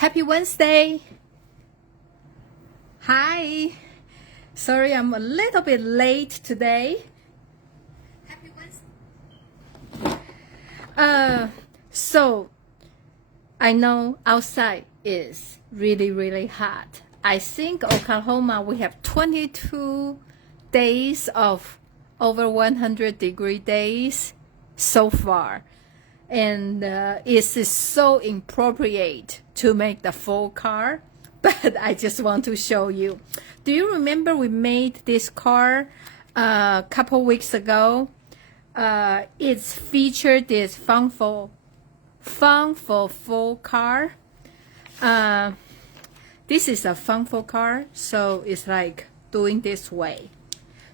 Happy Wednesday. Hi. Sorry, I'm a little bit late today. Happy Wednesday. So I know outside is really hot. I think Oklahoma, we have 22 days of over 100-degree days so far. And it is so inappropriate to make the full car, but I just want to show you. Do you remember we made this car a couple weeks ago? It's featured this fun for full car. This is a fun for car, so it's like doing this way.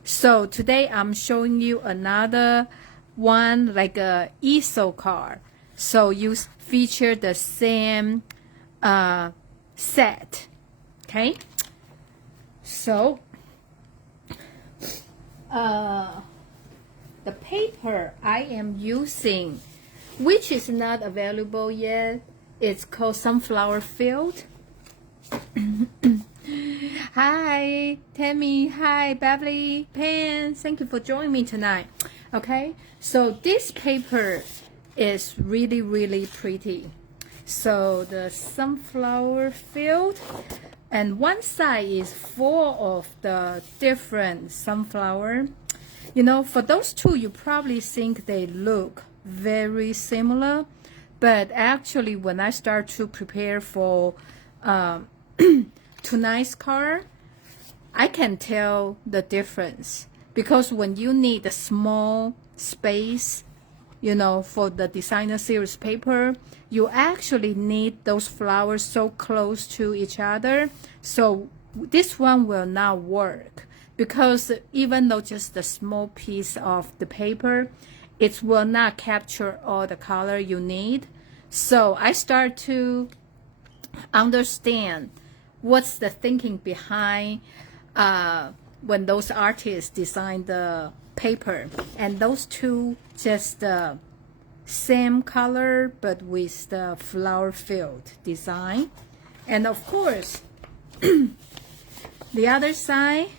So today I'm showing you another one, like a Easel car. So you feature the same set. Okay. So the paper I am using, which is not available yet, it's called Sunflower Field. Hi Tammy, hi Beverly, Pan, thank you for joining me tonight. Okay, so this paper is really pretty. So the Sunflower Field, and one side is full of the different sunflower. You know, for those two, you probably think they look very similar, but actually when I start to prepare for tonight's car, I can tell the difference, because when you need a small space, you know, for the designer series paper, you actually need those flowers so close to each other. So this one will not work, because even though just a small piece of the paper, it will not capture all the color you need. So I start to understand what's the thinking behind when those artists design the paper, and those two just the same color but with the flower field design. And of course the other side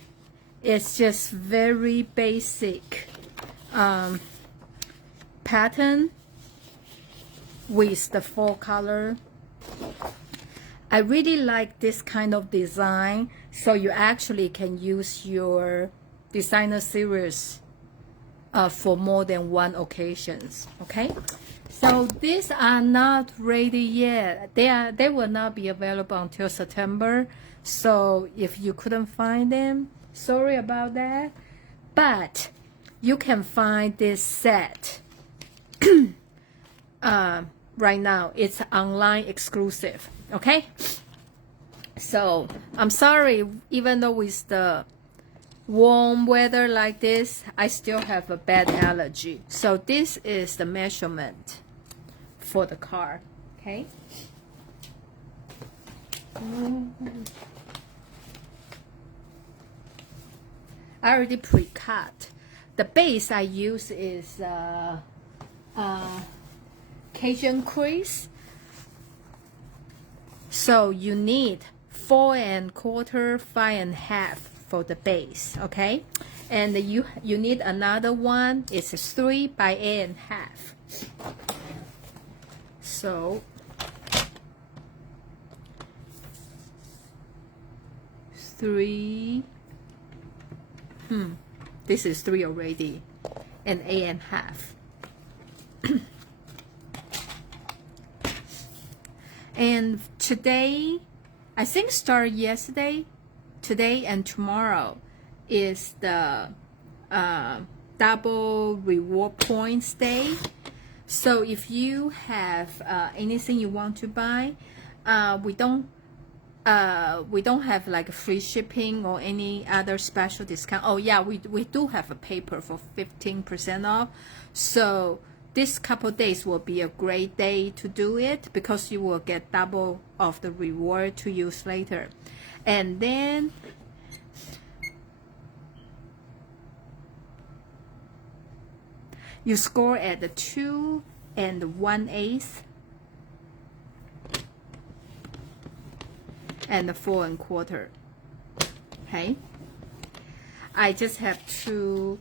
is just very basic pattern with the full color. I really like this kind of design, so you actually can use your designer series for more than one occasions. Okay, so these are not ready yet. They will not be available until September. So if you couldn't find them, sorry about that. But you can find this set right now. It's online exclusive. Okay, so I'm sorry, even though with the warm weather like this, I still have a bad allergy. So this is the measurement for the car. Okay, I already pre-cut. The base I use is Cajun crease. So you need 4 1/4, 5 1/2 for the base, okay? And you need another one. It's 3 by 8 1/2. So this is 3 already, and 8 1/2. And today, I think start yesterday, today and tomorrow is the double reward points day. So if you have anything you want to buy, we don't have like free shipping or any other special discount. Oh yeah, we do have a paper for 15% off. So this couple days will be a great day to do it, because you will get double of the reward to use later. And then you score at the 2 1/8. and 4 1/4. Okay, I just have to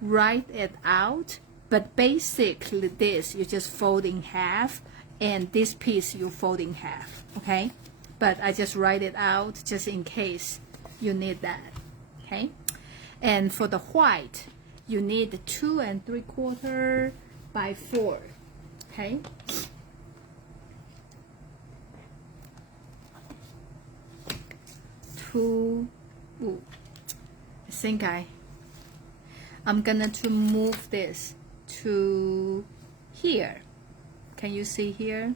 write it out, but basically this you just fold in half, and this piece you fold in half. Okay, but I just write it out just in case you need that. Okay, and for the white you need 2 3/4 by 4. Okay, I think I'm gonna to move this to here. Can you see here?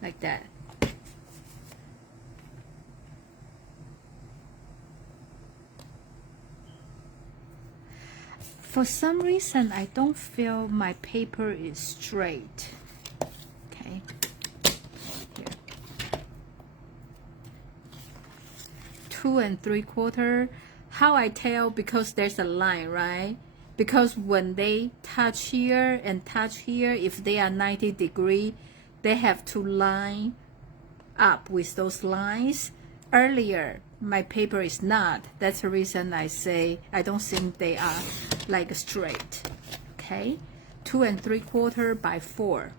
Like that. For some reason, I don't feel my paper is straight. Okay. Here. 2 3/4. How I tell? Because there's a line, right? Because when they touch here and touch here, if they are 90 degree, they have to line up with those lines. Earlier, my paper is not. That's the reason I say I don't think they are like straight. Okay, 2 3/4 by 4,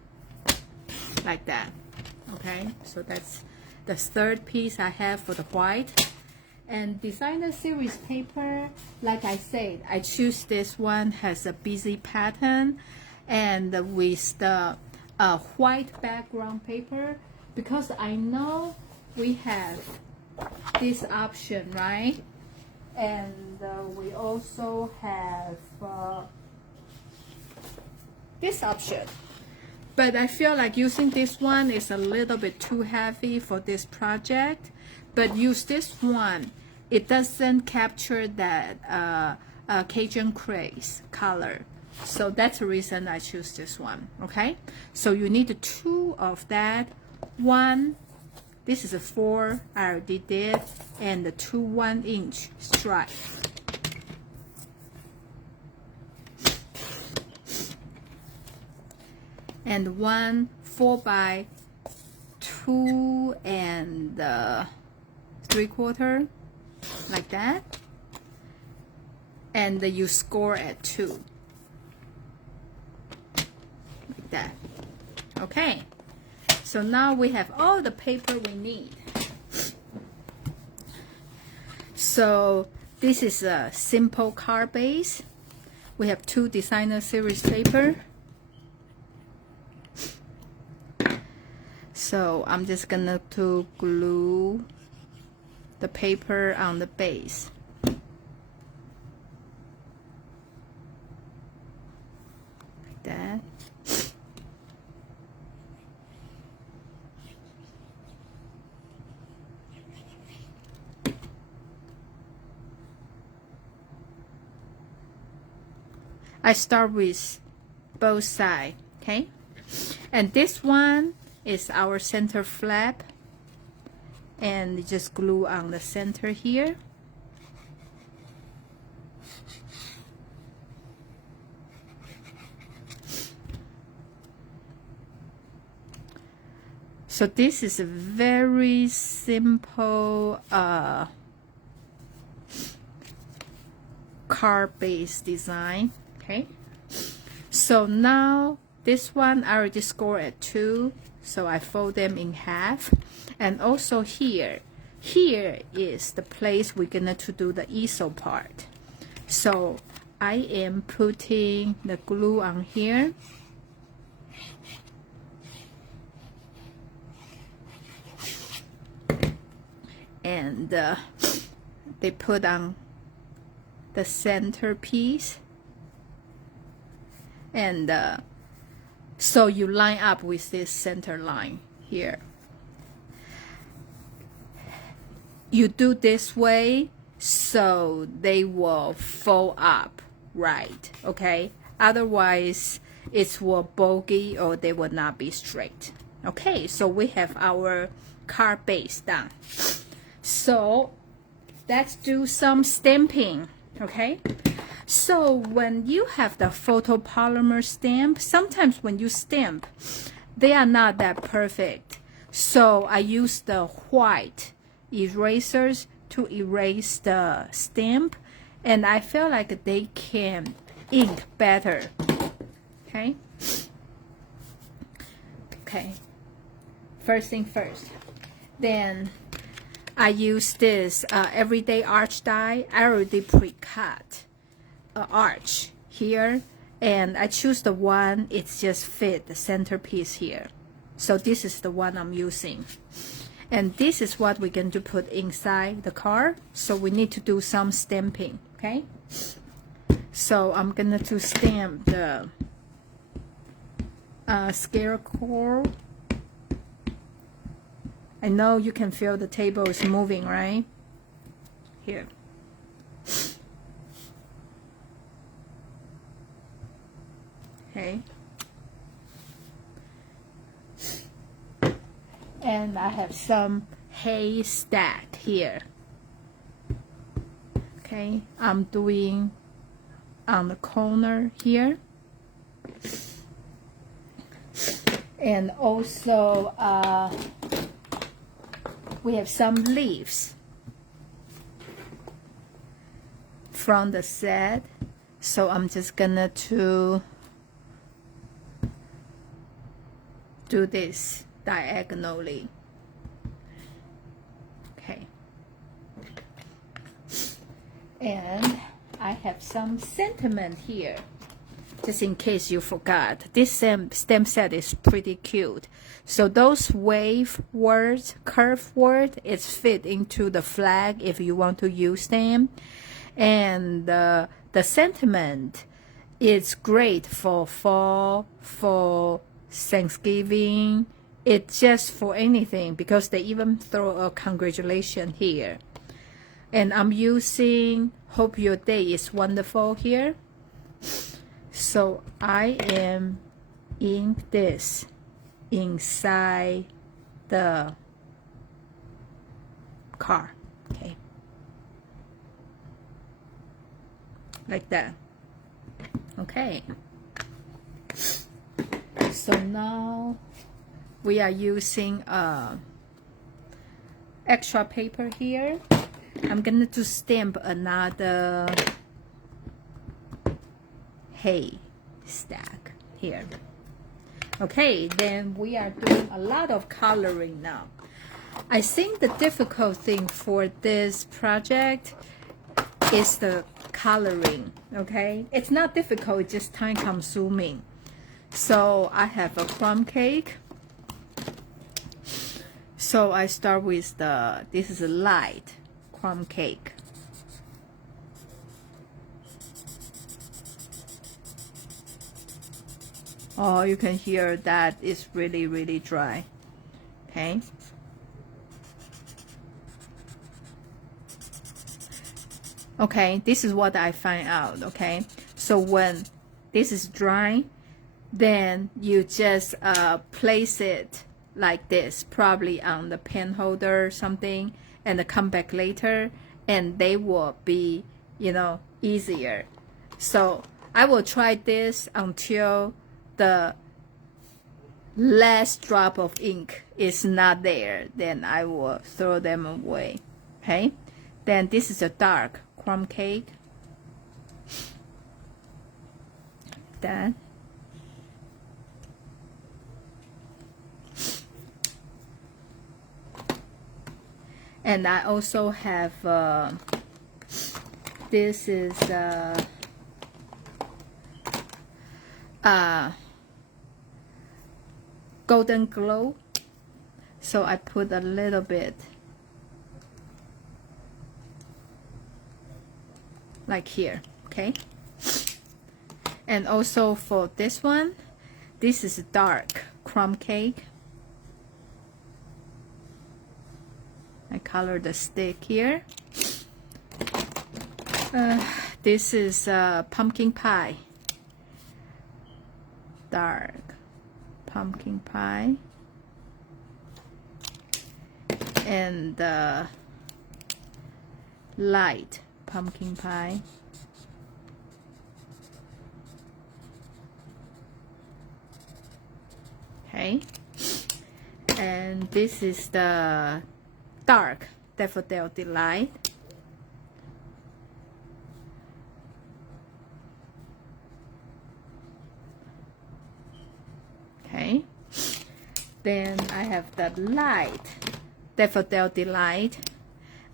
like that. Okay, so that's the third piece I have for the white. And designer series paper, like I said, I choose this one, has a busy pattern and with the white background paper, because I know we have this option, right? And we also have this option, but I feel like using this one is a little bit too heavy for this project. But use this one, it doesn't capture that Cajun craze color, so that's the reason I choose this one. Okay, so you need 2 of that. One, this is a 4 I already did, and the 2 1-inch stripe. And 1 4 by 2 3/4, like that, and you score at 2, like that. Okay, so now we have all the paper we need. So this is a simple card base. We have 2 designer series paper. So I'm just gonna to glue the paper on the base. Like that. I start with both sides, okay? And this one is our center flap, and just glue on the center here. So this is a very simple card base design. Okay, so now this one I already scored at 2, so I fold them in half. And also here is the place we're gonna to do the easel part. So I am putting the glue on here. And they put on the center piece. And so you line up with this center line here. You do this way so they will fold up, right? Okay, otherwise it will bogey or they will not be straight. Okay, so we have our card base done. So let's do some stamping. Okay, so when you have the photopolymer stamp, sometimes when you stamp, they are not that perfect. So I use the white erasers to erase the stamp, and I feel like they can ink better. Okay. Okay. First thing first. Then I use this everyday arch die. I already pre-cut an arch here, and I choose the one it's just fit the centerpiece here. So this is the one I'm using, and this is what we're going to put inside the card. So we need to do some stamping. Okay, so I'm gonna to stamp the scarecrow. I know you can feel the table is moving, right? Here. Okay. And I have some haystack here. Okay, I'm doing on the corner here. And also we have some leaves from the set. So I'm just gonna to do this diagonally. Okay. And I have some sentiment here, just in case you forgot. This stamp set is pretty cute. So those wave words, curve word, it's fit into the flag if you want to use them. And the sentiment is great for fall, for Thanksgiving. It's just for anything, because they even throw a congratulation here. And I'm using hope your day is wonderful here. So I am ink this inside the card. Okay, like that. Okay, so now we are using extra paper here. I'm going to stamp another haystack here. Okay, then we are doing a lot of coloring now. I think the difficult thing for this project is the coloring. Okay, it's not difficult, it's just time consuming. So I have a crumb cake. So I start with this is a light crumb cake. Oh, you can hear that it's really, really dry. Okay. Okay, this is what I find out. Okay, so when this is dry, then you just place it like this, probably on the pen holder or something, and come back later, and they will be, you know, easier. So I will try this until the last drop of ink is not there, then I will throw them away. Okay, then this is a dark crumb cake. That. And I also have this is golden glow, so I put a little bit like here. Okay, and also for this one, this is dark crumb cake. I color the stick here. This is pumpkin pie, dark pumpkin pie, and light pumpkin pie. Okay, And this is the dark Daffodil Delight. Okay. Then I have the light Daffodil Delight.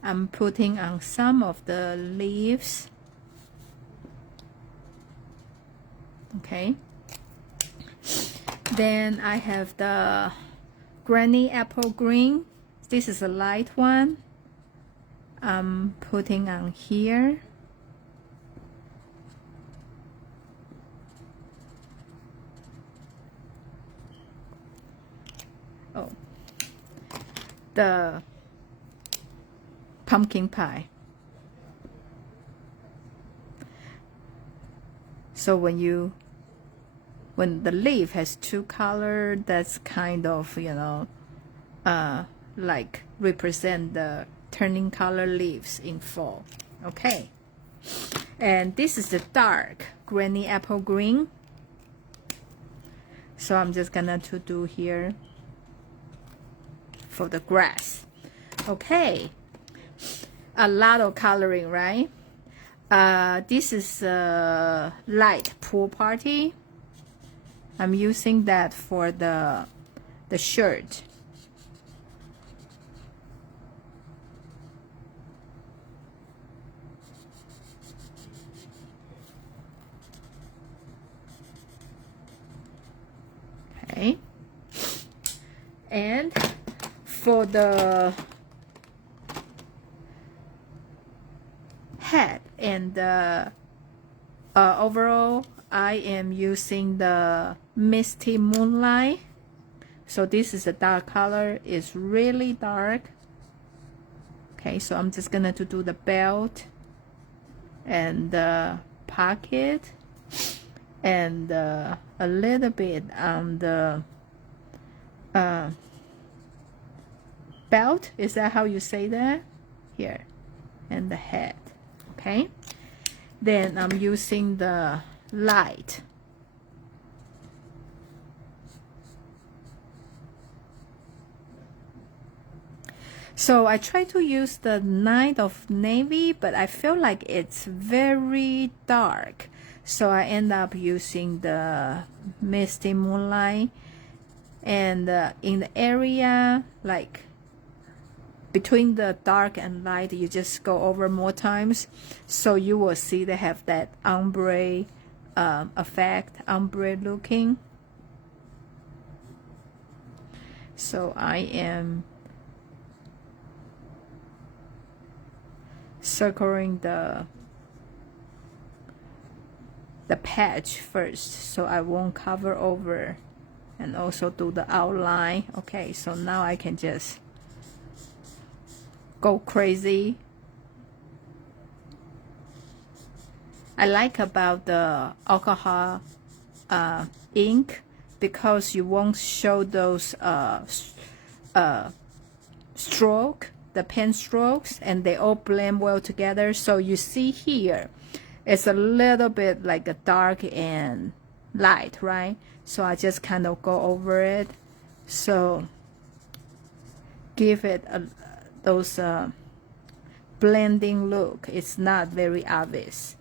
I'm putting on some of the leaves. Okay. Then I have the Granny Apple Green. This is a light one. I'm putting on here. Oh, the pumpkin pie. So when the leaf has two colors, that's kind of, you know, like represent the turning color leaves in fall. Okay. And this is the dark Granny Apple Green. So I'm just gonna to do here for the grass. Okay. A lot of coloring, right? This is a light pool party. I'm using that for the shirt. Okay. And for the head and the overall, I am using the Misty Moonlight. So this is a dark color. It's really dark. Okay, so I'm just gonna to do the belt and the pocket and a little bit on the belt. Is that how you say that? Here. And the head. Okay. Then I'm using the light. So I try to use the Night of Navy, but I feel like it's very dark. So I end up using the Misty Moonlight. And in the area, like between the dark and light, you just go over more times. So you will see they have that ombre effect, ombre looking. So I am circling the patch first, so I won't cover over, and also do the outline. Okay, so now I can just go crazy. I like about the alcohol ink because you won't show those stroke, the pen strokes, and they all blend well together. So you see here, it's a little bit like a dark and light, right? So I just kind of go over it, so give it those blending look. It's not very obvious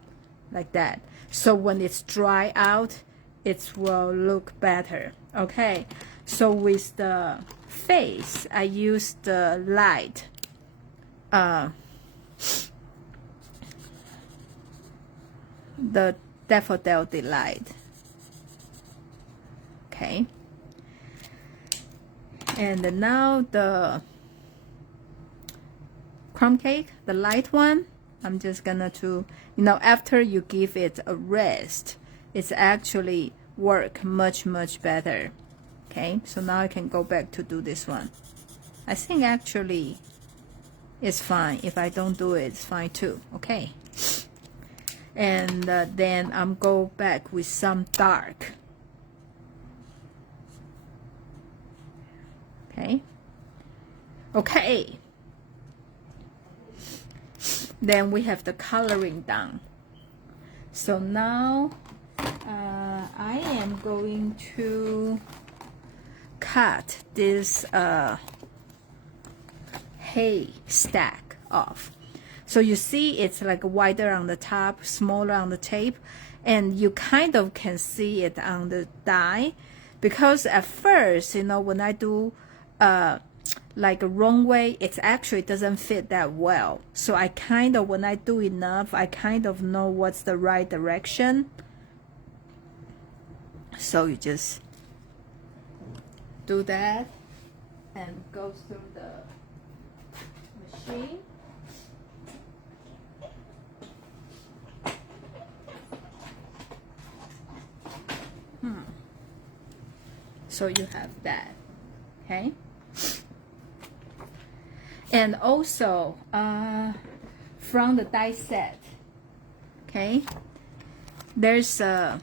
like that. So when it's dry out, it will look better. Okay, so with the face, I use the light the Daffodil Delight. Okay, and now the crumb cake, the light one, I'm just gonna to, you know, after you give it a rest, it's actually work much better. Okay, so now I can go back to do this one. I think actually it's fine. If I don't do it, it's fine too. Okay, and then I'm go back with some dark. Okay, then we have the coloring done. So now I am going to cut this haystack off. So you see it's like wider on the top, smaller on the tape, and you kind of can see it on the die, because at first, you know, when I do like a wrong way, it actually doesn't fit that well. So I kind of, when I do enough, I kind of know what's the right direction. So you just do that and go through the machine. So you have that, okay? And also from the die set, okay, there's a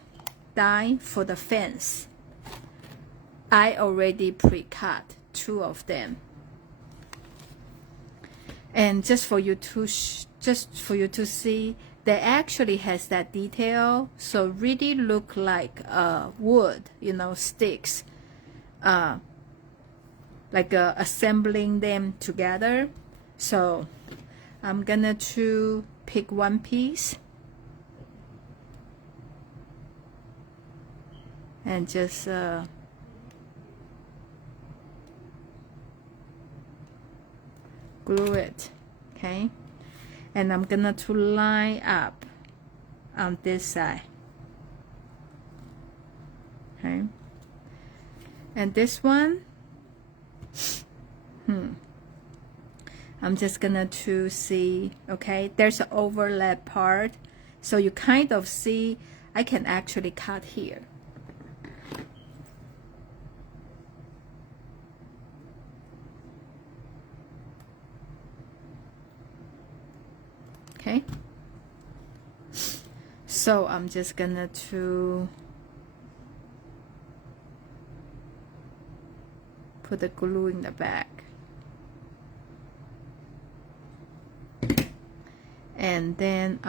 die for the fence. I already pre-cut 2 of them, and just for you to see, they actually has that detail, so really look like wood, you know, sticks, like assembling them together. So I'm gonna to pick one piece and just glue it, okay? And I'm gonna to line up on this side, okay? And this one, I'm just gonna to see, okay, there's an overlap part, so you kind of see I can actually cut here. Okay, so I'm just gonna to put the glue in the back, and then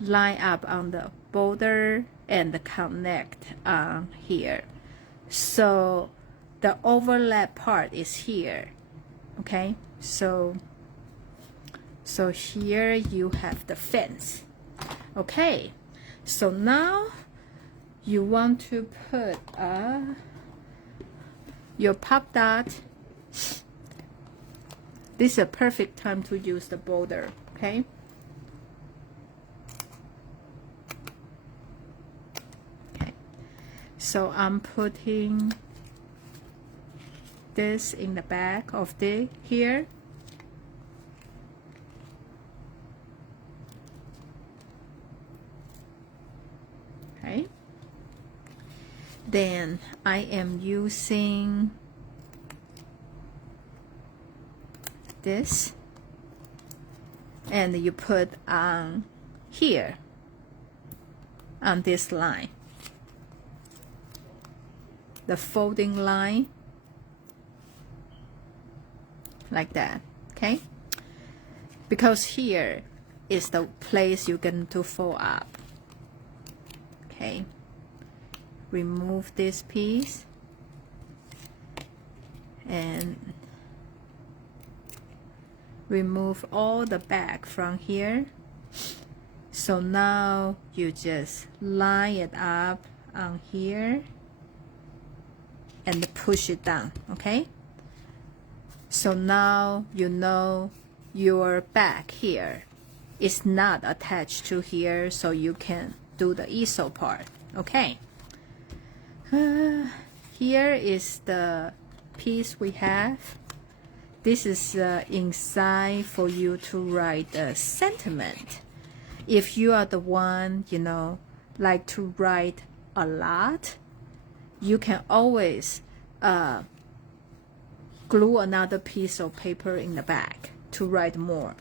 line up on the border and the connect here. So the overlap part is here, okay? So here you have the fence. Okay, so now you want to put your pop dot. This is a perfect time to use the border, okay? Okay, so I'm putting this in the back of the here. Okay, then I am using this, and you put on here on this line, the folding line, like that, okay? Because here is the place you're going to fold up. Okay, remove this piece and remove all the back from here. So now you just line it up on here and push it down, okay? So now you know your back here is not attached to here, so you can do the easel part, okay? Here is the piece we have. This is inside for you to write a sentiment. If you are the one, you know, like to write a lot, you can always glue another piece of paper in the back to write more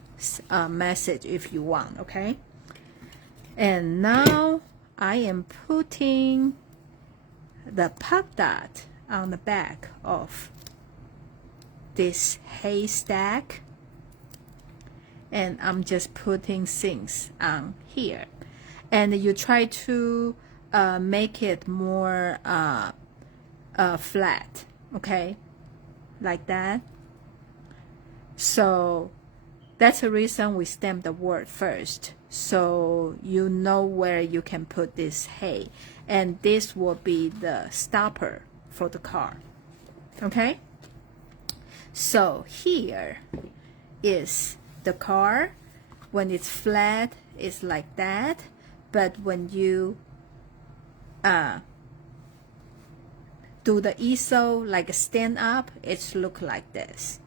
message if you want, okay? And now I am putting the pop dot on the back of this haystack, and I'm just putting things on here, and you try to make it more flat, okay, like that. So that's the reason we stamp the word first, so you know where you can put this hey, and this will be the stopper for the car. Okay, so here is the car. When it's flat, it's like that, but when you do the easel like a stand up, it's look like this.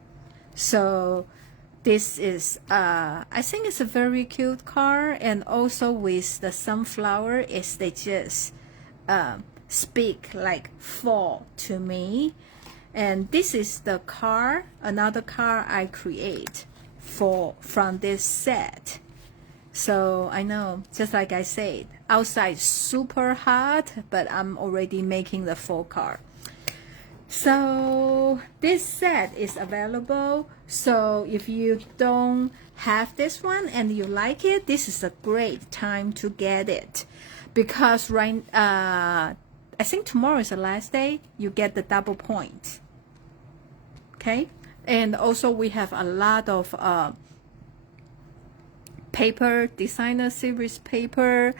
So this is I think it's a very cute car, and also with the sunflower is they just speak like fall to me. And this is the car, another car I create from this set. So I know, just like I said, outside super hot, but I'm already making the full car. So this set is available. So if you don't have this one and you like it, this is a great time to get it, because I think tomorrow is the last day. You get the double point. Okay, and also we have a lot of paper, designer series paper,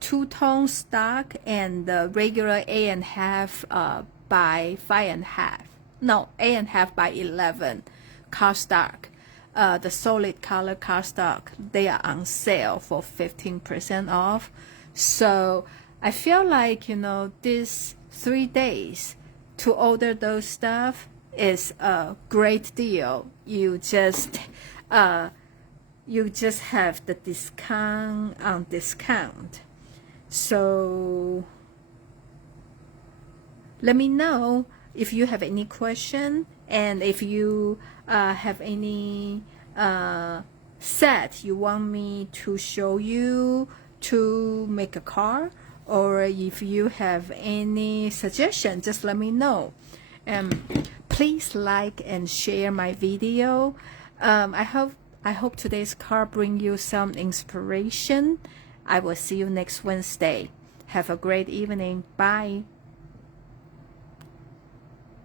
two-tone stock, and the regular 8.5 by 5.5. No, 8.5 by 11 cardstock. The solid color cardstock, they are on sale for 15% off. So I feel like, you know, these 3 days to order those stuff is a great deal. You just have the discount on discount. So let me know if you have any question, and if you have any set you want me to show you to make a card, or if you have any suggestion, just let me know. Please like and share my video. I hope today's card bring you some inspiration. I will see you next Wednesday. Have a great evening. Bye.